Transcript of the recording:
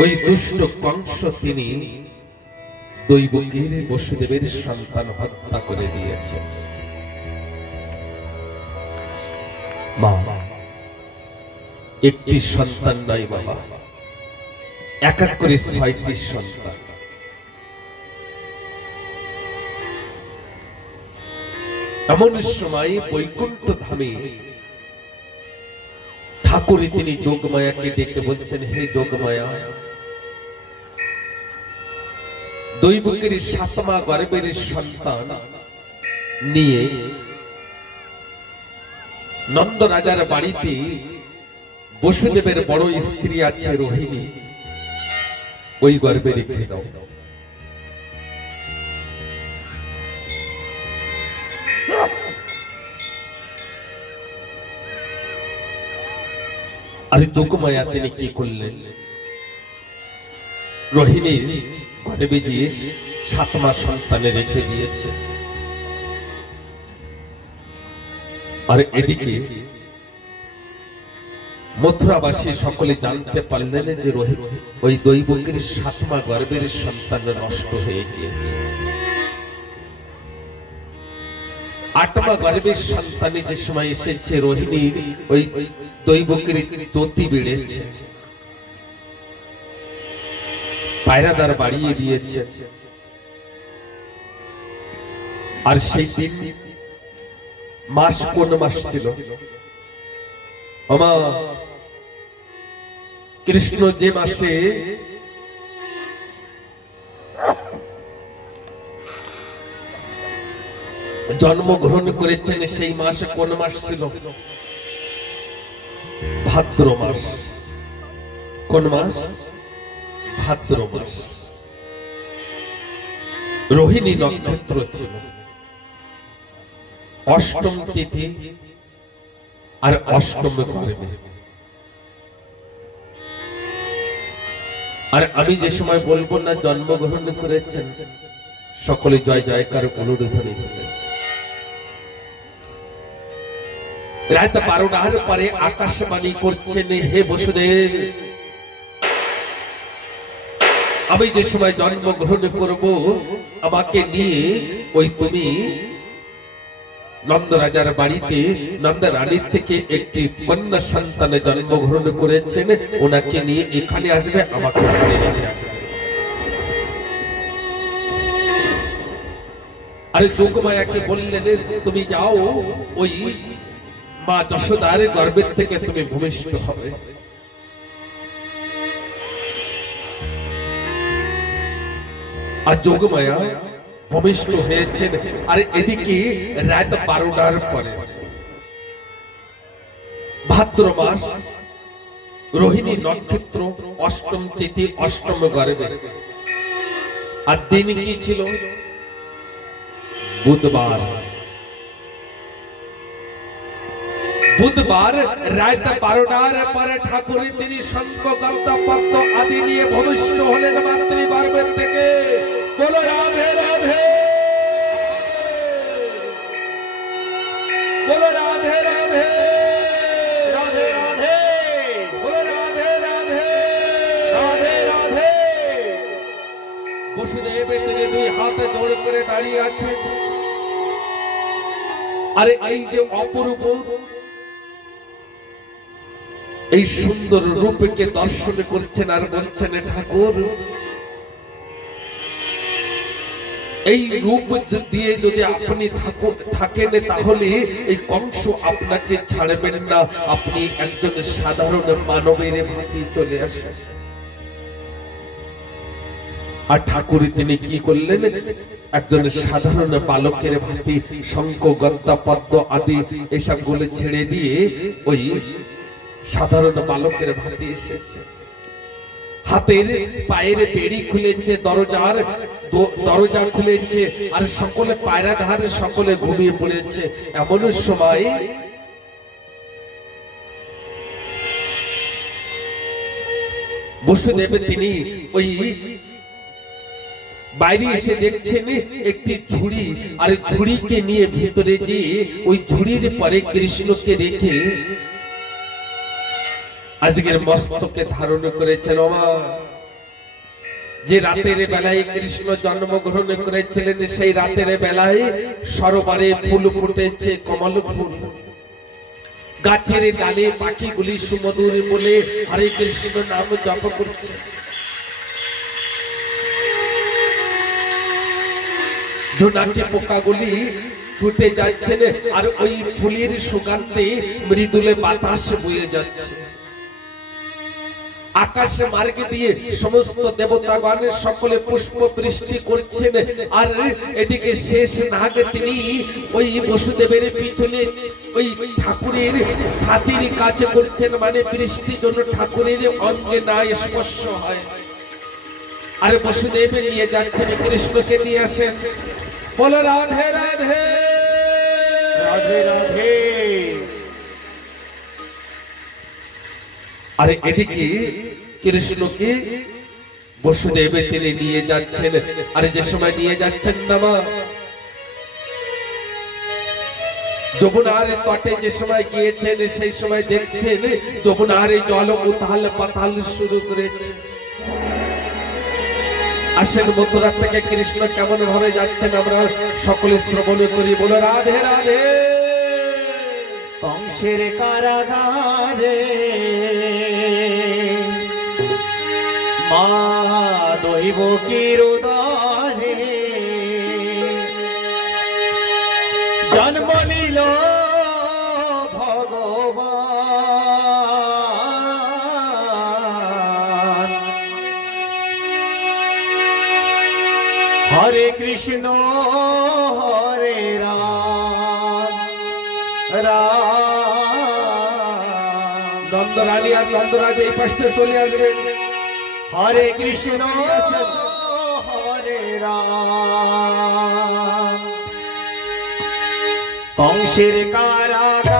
ওই দুষ্ট কংস তিনি দৈবকীর বসুদেবের সন্তান হত্যা করে দিয়েছে। মা, একটি সন্তান নয় বাবা, এক এক করে ৬টি সন্তান। এমন সময় বৈকুণ্ঠ ধামে ঠাকুর তিনি যোগমায়াকে ডেকে বলছেন, হে যোগমায়া, দৈবকীর ৭মা গর্ভের সন্তান নিয়ে নন্দ রাজার বাড়িতে বসুদেবের বড় স্ত্রী আছে রোহিণী, ওই গর্ভে রেখে দাও। আরে যোগমায়া তিনি কি করলেন? রোহিণীর গর্ভে দিয়ে ৭মা সন্তানে রেখে দিয়েছে। আর এদিকে মথুরাবাসী সকলে জানতে পারলেন যে ওই দৈবকীর ৭মা গর্ভের সন্তান নষ্ট হয়ে গিয়েছে। ৮মা গর্ভের সন্তানে যে সময় এসেছে, রোহিণীর ওই দৈবকীর জ্যোতি বেড়েছে, পায়রাদার বাড়িয়ে দিয়েছে। আর সেই দিন মাস কোন মাস ছিল? আমা কৃষ্ণ যে মাসে জন্মগ্রহণ করেছেন সেই মাস কোন মাস ছিল? ভাদ্র মাস। কোন মাস? ভাদ্র মাস। রোহিণী নক্ষত্র ছিল, অষ্টম তিথি আর অষ্টম গর্ভে। আর আমি যে সময় বলবো না জন্মগ্রহণ করেছেন, সকলে জয় জয়কার অনুরোধনী দিলেন। রাত 12টার পরে আকাশবাণী করছেন, হে বসুদেব, আমি যে সময় জন্মগ্রহণ করব, আমাকে নিয়ে ওই তুমি নন্দ রাজার বাড়িতে নন্দ রানীর থেকে একটি কন্যা সন্তানে জন্মগ্রহণ করেছেন, ওনাকে নিয়ে এখানে আসবে, আমাকে ওখানে রেখে আসবে। আরে যোগমায়াকে বললেন, তুমি যাও, ওই মা যশোদার গর্ভের থেকে তুমি ভূমিষ্ঠ হবে। আর যোগমায়া ভূমিষ্ঠ হয়েছেন। আর এদিকে রাত 12টার পরে ভাদ্র মাস, রোহিণী নক্ষত্র, অষ্টম তিথি, অষ্টম গর্ভে। আর দিন কি ছিল? বুধবার। বুধবার রাত 12টার পরে ঠাকুর তিনি শঙ্খ গলদা পদ্ম আদি নিয়ে ভূমিষ্ঠ হলেন মাতৃগর্ভের থেকে। বলো রাধে রাধে, বলো রাধে রাধে, রাধে রাধে, বলো রাধে রাধে, রাধে রাধে। বসুদেব তিনি দুই হাতে জোড় করে দাঁড়িয়ে আছে। আরে এই যে অপূর্ব এই সুন্দর রূপকে দর্শন করছেন আর বলছেন, ঠাকুর, এই রূপ দিয়ে যদি আপনি থাকেন তাহলে এই কংস আপনাকে ছাড়বেন না, আপনি একজন সাধারণ মানবের ভাতি চলে আসেন। আর ঠাকুর তিনি কি করলেন? একজন সাধারণ বালকের ভাতি শঙ্খ গদ্দা পদ্ম আদি এসব গুলো ছেড়ে দিয়ে ওই সাধারণ বালকের ভাতি এসেছে। হাতের পায়ের বেড়ি খুলেছে, দরজা খুলেছে, আর সকলে পায়রা ধারে সকলে ঘুমিয়ে পড়েছে। এমন সময় বসুদেব তিনি ওই বাইরে এসে দেখছেন একটি ঝুড়ি, আর ঝুড়িকে নিয়ে ভিতরে গিয়ে ওই ঝুড়ির পরে কৃষ্ণকে রেখে আজকের মস্তকে ধারণ করেছেন। যে রাতের বেলায় কৃষ্ণ জন্মগ্রহণ করেছিলেন সেই রাতের বেলায় সরোবরে ফুল ফুটেছে, কমল ফুল। গাছের ডালে পাখিগুলি সুমধুর বলে হরে কৃষ্ণ নাম জপ করছে। জোনাকি পোকাগুলি ছুটে যাচ্ছেন আর ওই ফুলের সুগন্ধে মৃদুলে বাতাস বয়ে যাচ্ছে। আকাশ মার্গ দিয়ে সমস্ত দেবতাগণ সকলে পুষ্প বৃষ্টি করছেন। আর এদিকে শেষ নাগ তিনি ওই বসুদেবের পিছনে ওই ঠাকুরের ছাতির কাছে করছেন, মানে বৃষ্টি যেন ঠাকুরের অঙ্গে না স্পর্শ হয়। আর বসুদেব নিয়ে যাচ্ছেন, কৃষ্ণকে নিয়ে আসেন। বলো রাধে রাধে রাধে রাধে। আর এদিকে কৃষ্ণকে বসুদেব তিনি নিয়ে যাচ্ছেন। আর যে সময় নিয়ে যাচ্ছেন না মা, যমুনার তটে যে সময় গিয়েছেন সেই সময় দেখছেন যমুনার জল উথাল পাতাল শুরু করেছে। আসেন মথুরা থেকে কৃষ্ণ কেমন ভাবে যাচ্ছেন আমরা সকলে শ্রবণ করি। বলো রাধে রাধে। কংসের কারাগারে মা দৈব কিরুদারে জন্ম নিল ভগবান। হরে কৃষ্ণ হরে রাম রাম। নন্দরানী আর নন্দরাজ এই পাশে চলে আসবেন। হরে কৃষ্ণ হরে রাম। কংসের কারাগারে